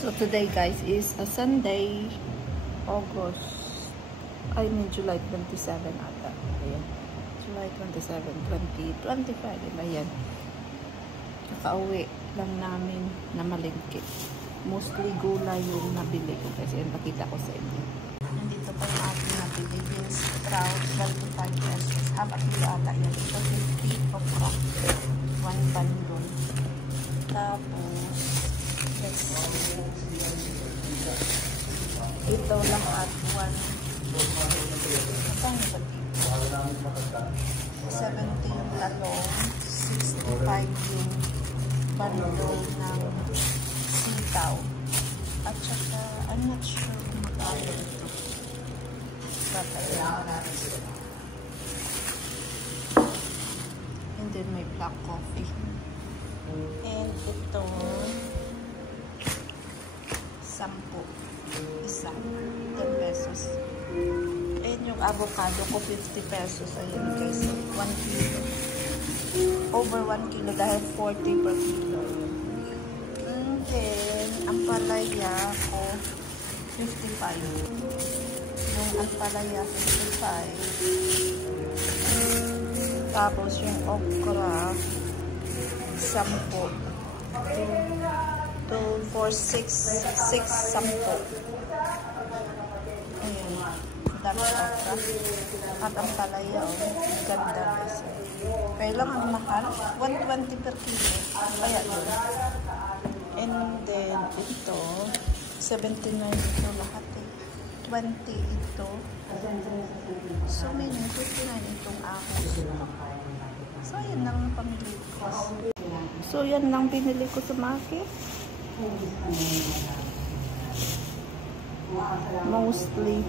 So today guys is a Sunday, July 27 ata. Ayan. July 27, 2025. Ayan. Nakauwi lang namin na malingkit. Mostly gulay yung nabili ko kasi nakita ko sa inyo. Nandito pa yung ating nabili. Beans sprout, 25 pesos. Half a kilo ata yan. Ito 50 okra. 1 bandol. Tapos, let's see. Ito lang at 1. Saan ba dito? 70 yung lalong. 65 yung bandol ng sitaw. At saka, I'm not sure kung magkano ito. And then may black coffee. And ito, 10. Isa. 10 pesos. And yung avocado ko, 50 pesos. Ayan guys. 1 kilo. Over 1 kilo dahil 40 per kilo. And then, ang palaya ko, 55. Yung ang palaya, 55. Tapos yung okra, 10. 2, 4, 6, 10. Ayan. Dami okra. At ang palaya, ganda guys. Kaya lang ang mahal, 120 per kilo. Kaya yun. And then, ito, 79 ito lahat eh. 20 ito. So, may 59 itong ahos. So, yan lang ang pamili ko. So, yan lang pinili ko sa market. Mostly,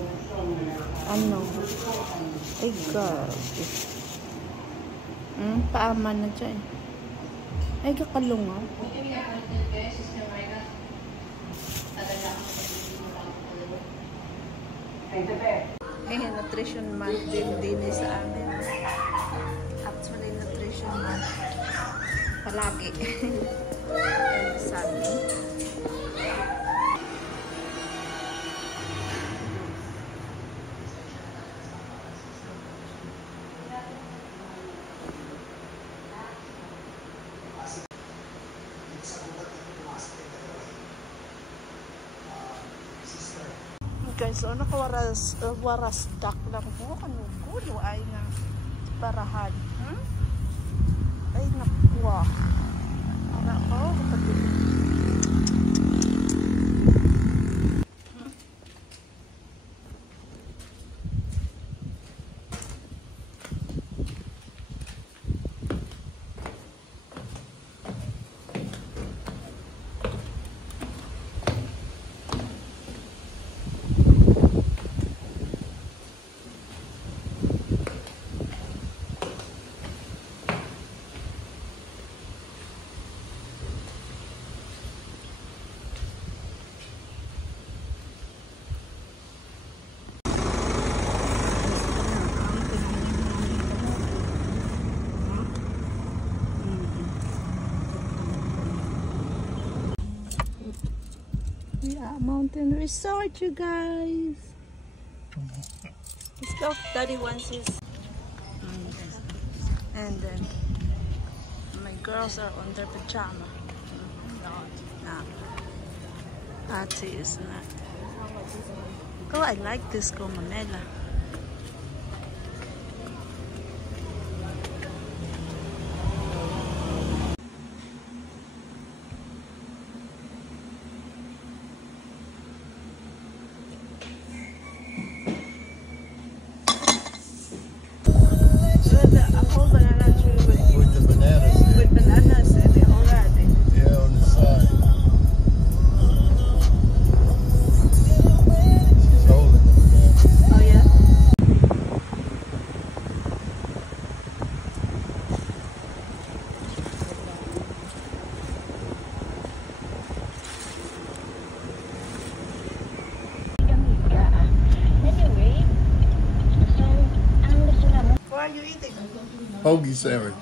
ay God. Paaman na dyan. Ay, kakalungaw. Nutrition month din sa amin. Actually, nutrition month. Palagi. Sabi. Guys, so nakawaras duck lang po. Ano gulo ay na parahan. Ay nakuha. Ara ko kapag Mountain Resort, you guys. Let's go. Daddy wants his. And then my girls are on their pajama. No. Ate is not. Oh, I like this Gomamela. What are you eating? Hoagie sandwich.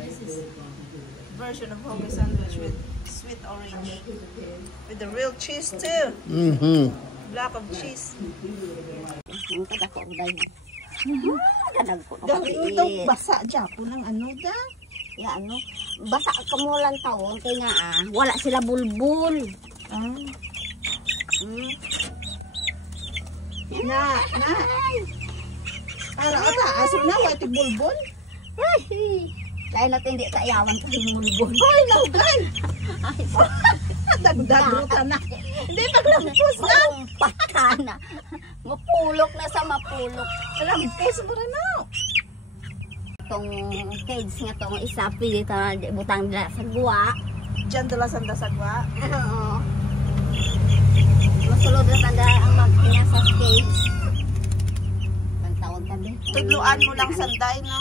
This is version of hoagie sandwich with sweet orange. With the real cheese too. Block of cheese. Gawin mo itong basa dyan po ng ano da? Ya ano, basa kamulan taon kaya nga wala sila bulbul. Na. Para ata, aso na, wati bulbul. Dahil natin hindi tayawan sa bulbul. Ay, naugan! Dagdagruta na. Hindi, paglampos na. Paka na. Mapulok na sa mapulok. Lampos mo rin na. Itong cage nga itong isa, pili ito na butang nila sa guwa. Diyan dala sa dasagwa. Oo. Masulod na tanda ang magkanya sa cage. Bang taon tabi. Tudluan mo lang sanday, no?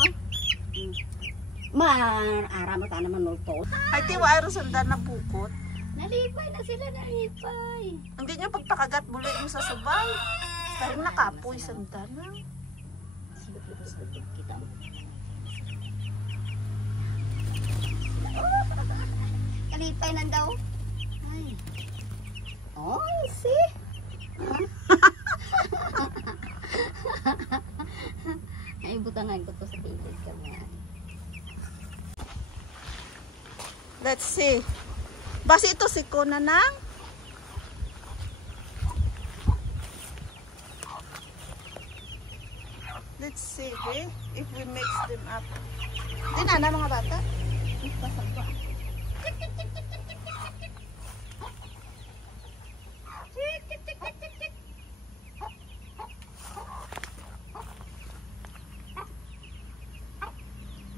Ara mo ta naman multo. Ay, tiwa ay sandan na bukot. Nalipay na sila, nalipay. Hindi nyo pagpakagat bulit mo sa subay. Dahil nakapoy sandan na. Kita mo. Kalipay na daw. Ay. Oh, see? Ay, butangan ko to sa table kami. Let's see. Basi ito si Kona nang. Let's see, okay? If we mix them up. Hindi na mga bata. Pasagwa.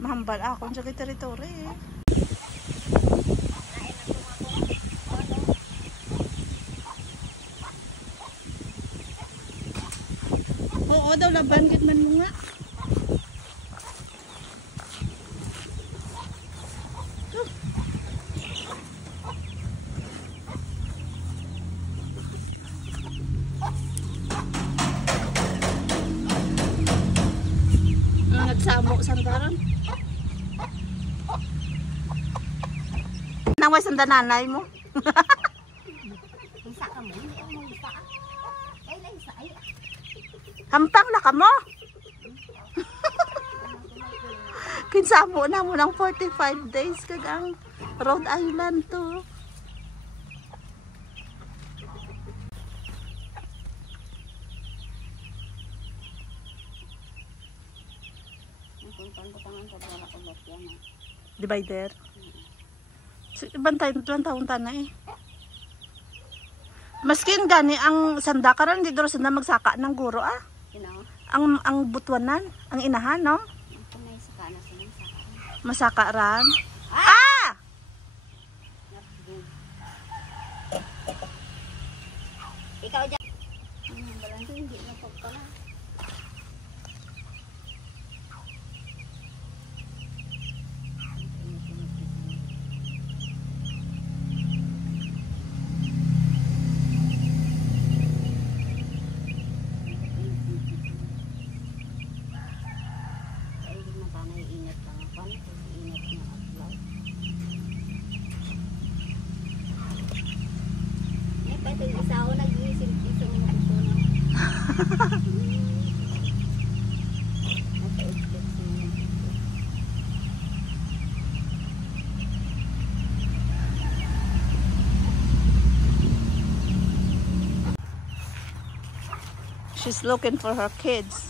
Mahambal ako sa teritoryo eh. Oo daw, laban git man mo nga. Nagsamo sandaran. Nang way sandananay mo. Isa ka mo, hindi ako isa. Ay, lang isa ay. Hampang na ka mo. Kinsamo na mo ng 45 days kagang Rhode Island to. Divider. Ibang taon na eh. Maskin gani ang sanda karon di duro sanda magsaka ng guro ah. Ang butwanan, ang inahan no. Masaka ran. Ah! Ikaw diyan. Balang hindi na pagpala. She's looking for her kids.